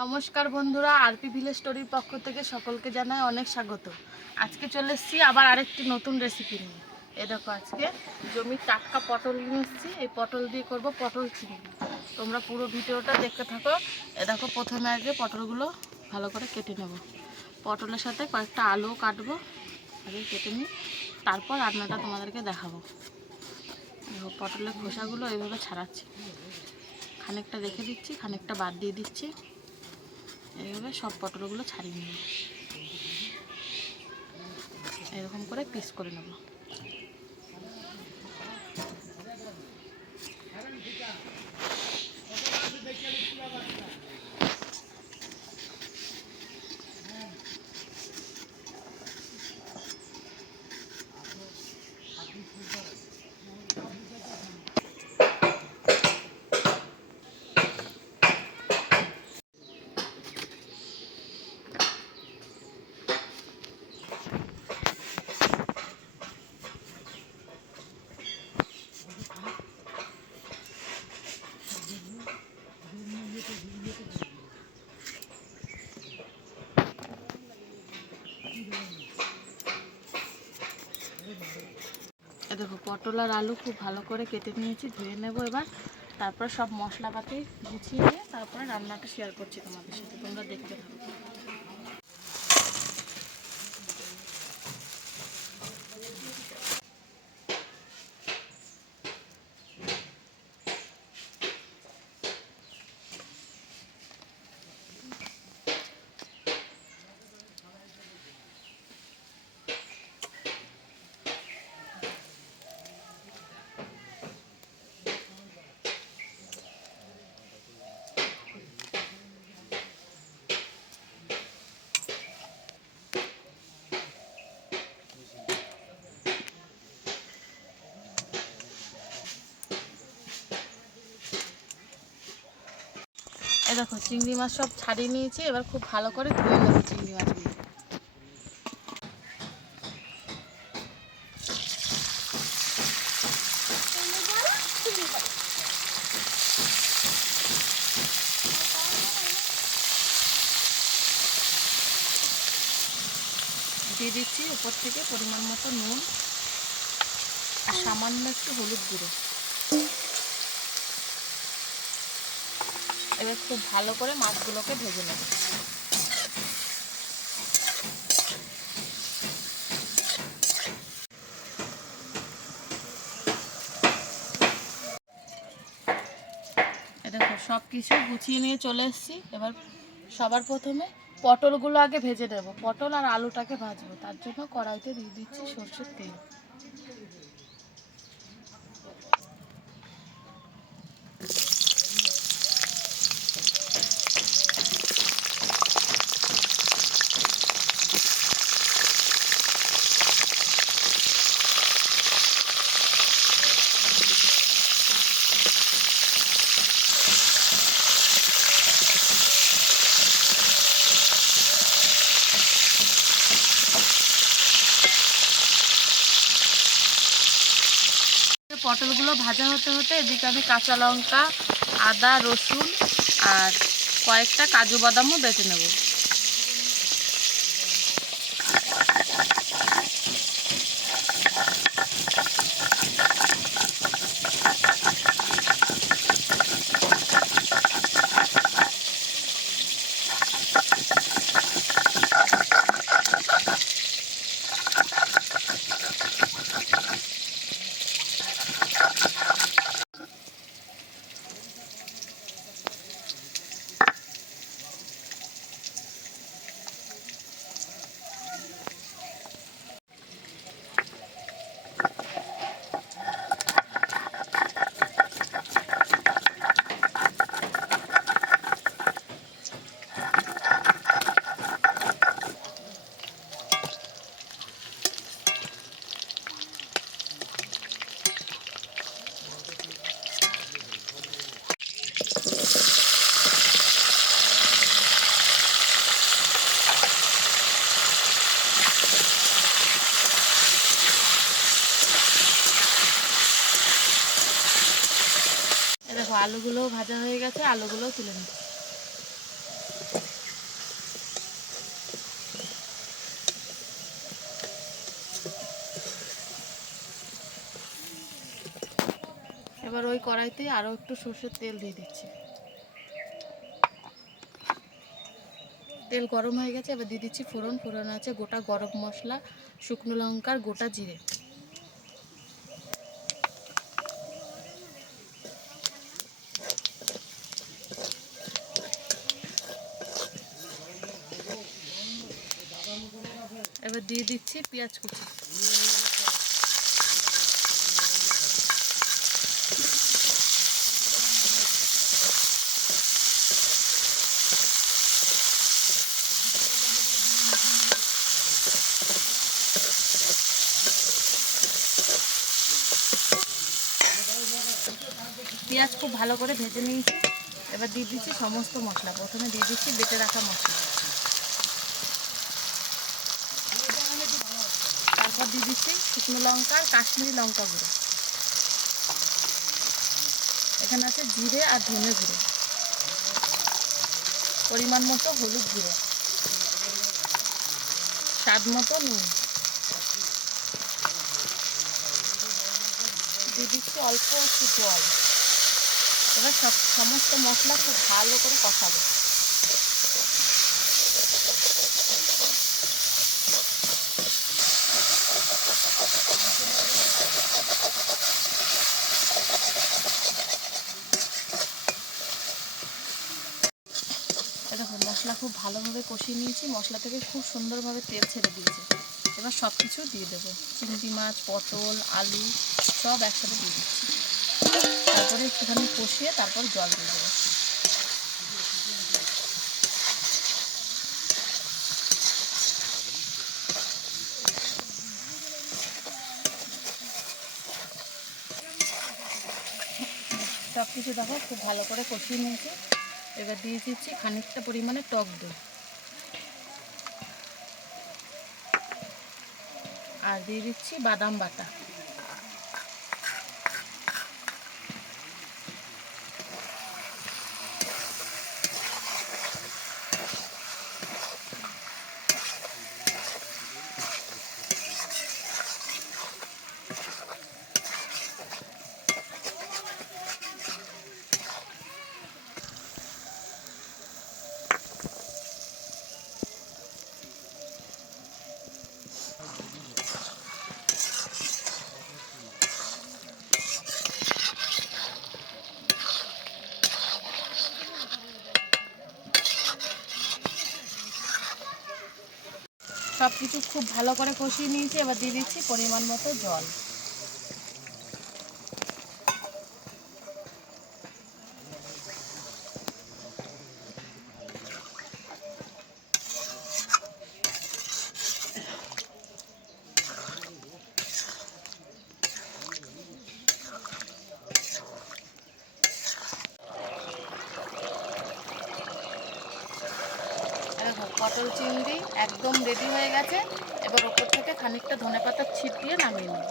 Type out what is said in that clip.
নমস্কার বন্ধুরা, RP village স্টোরির পক্ষ থেকে সকলকে জানাই অনেক স্বাগত। আজকে চলে এসেছি আবার আরেকটি নতুন রেসিপি নিয়ে। এ দেখো, আজকে জমির টাটকা পটল নিয়ে এসেছি। এই পটল দিয়ে করব পটল চিংড়ি। তোমরা পুরো ভিডিওটা দেখতে থাকো। এ দেখো, প্রথমে আগে পটলগুলো ভালো করে কেটে নেব। পটলের সাথে কয়েকটা আলু কাটবো, আগে কেটে নিই, তারপর রান্নাটা তোমাদেরকে দেখাবো। দেখো, পটলের খোসাগুলো এইভাবে ছাড়াচ্ছি, খানিকটা রেখে দিচ্ছি, খানিকটা বাদ দিয়ে দিচ্ছি। এইভাবে সব পটলগুলো ছাড়িয়ে নেব, এরকম করে পিস করে নেব। দেখো, পটল আর আলু খুব ভালো করে কেটে নিয়েছি, ধুয়ে নেব এবার। তারপর সব মশলাপাতি গুছিয়ে নিয়ে তারপরে রান্নাটা শেয়ার করছি তোমাদের সাথে, তোমরা দেখতে থাকো। এই দেখো, চিংড়ি মাছ সব ছাড়িয়ে নিয়েছি, এবার খুব ভালো করে ধুয়ে নেব চিংড়ি মাছগুলো। দিয়ে দিচ্ছি উপর থেকে পরিমাণ মতো নুন আর সামান্য একটু হলুদ গুঁড়ো। এবার খুব ভালো করে মাছগুলোকে ভেজে নেব। দেখো, সব কিছু গুছিয়ে নিয়ে চলে এসেছি। এবার সবার প্রথমে পটলগুলো আগে ভেজে নেব। পটল আর আলুটাকে ভাজবো, তার জন্য কড়াইতে দিয়ে দিচ্ছি সরষের তেল। পটলগুলো ভাজা হতে হতে এদিকে আমি কাঁচা লঙ্কা, আদা, রসুন আর কয়েকটা কাজু বাদামও বেটে নেব। দেখো, আলুগুলোও ভাজা হয়ে গেছে, আলুগুলোও তুলে নিচ্ছি। এবার ওই কড়াইতে আরও একটু সর্ষের তেল দিয়ে দিচ্ছি। তেল গরম হয়ে গেছে, এবার দিয়ে দিচ্ছি ফোড়ন। ফোড়ন আছে গোটা গরম মশলা, শুকনো লঙ্কার গোটা জিরে। এবার দিয়ে দিচ্ছি পেঁয়াজ কুচি। পেঁয়াজ খুব ভালো করে ভেজে নিয়েছি। এবার দিয়ে দিচ্ছি সমস্ত মশলা। প্রথমে দিয়ে দিচ্ছি বেটে রাখা মশলা, তারপর দিয়ে দিচ্ছি শুকনো লঙ্কা আর কাশ্মীরি লঙ্কা গুঁড়ো। এখানে আছে জিরে আর ধনে গুঁড়ো, পরিমাণ মতো হলুদ গুঁড়ো, স্বাদ মতো নুন, দিয়ে দিচ্ছি অল্প একটু জল। এবার সমস্ত মশলা খুব ভালো করে কষাবো। দেখুন মশলা খুব ভালোভাবে কষিয়ে নিয়েছি, মশলা থেকে খুব সুন্দরভাবে তেল ছেড়ে দিয়েছে। এবার সব কিছু দিয়ে দেবো, চিংড়ি মাছ, পটল, আলু সব একসাথে দিয়ে দিচ্ছি। তারপরে একটুখানি কষিয়ে তারপর জল দিয়ে দেবো। সব কিছু দেখো খুব ভালো করে কষিয়ে নিয়েছি। এবার দিয়ে দিচ্ছি খানিকটা পরিমাণে টক দই, আর দিয়ে দিচ্ছি বাদাম বাটা। সব কিছু খুব ভালো করে কষিয়ে নিয়েছি। এবার দিয়ে দিচ্ছি পরিমাণ মতো জল। পটল চিংড়ি একদম রেডি হয়ে গেছে। এবার ওপর থেকে খানিকটা ধনেপাতার ছিট দিয়ে নামিয়ে নেব।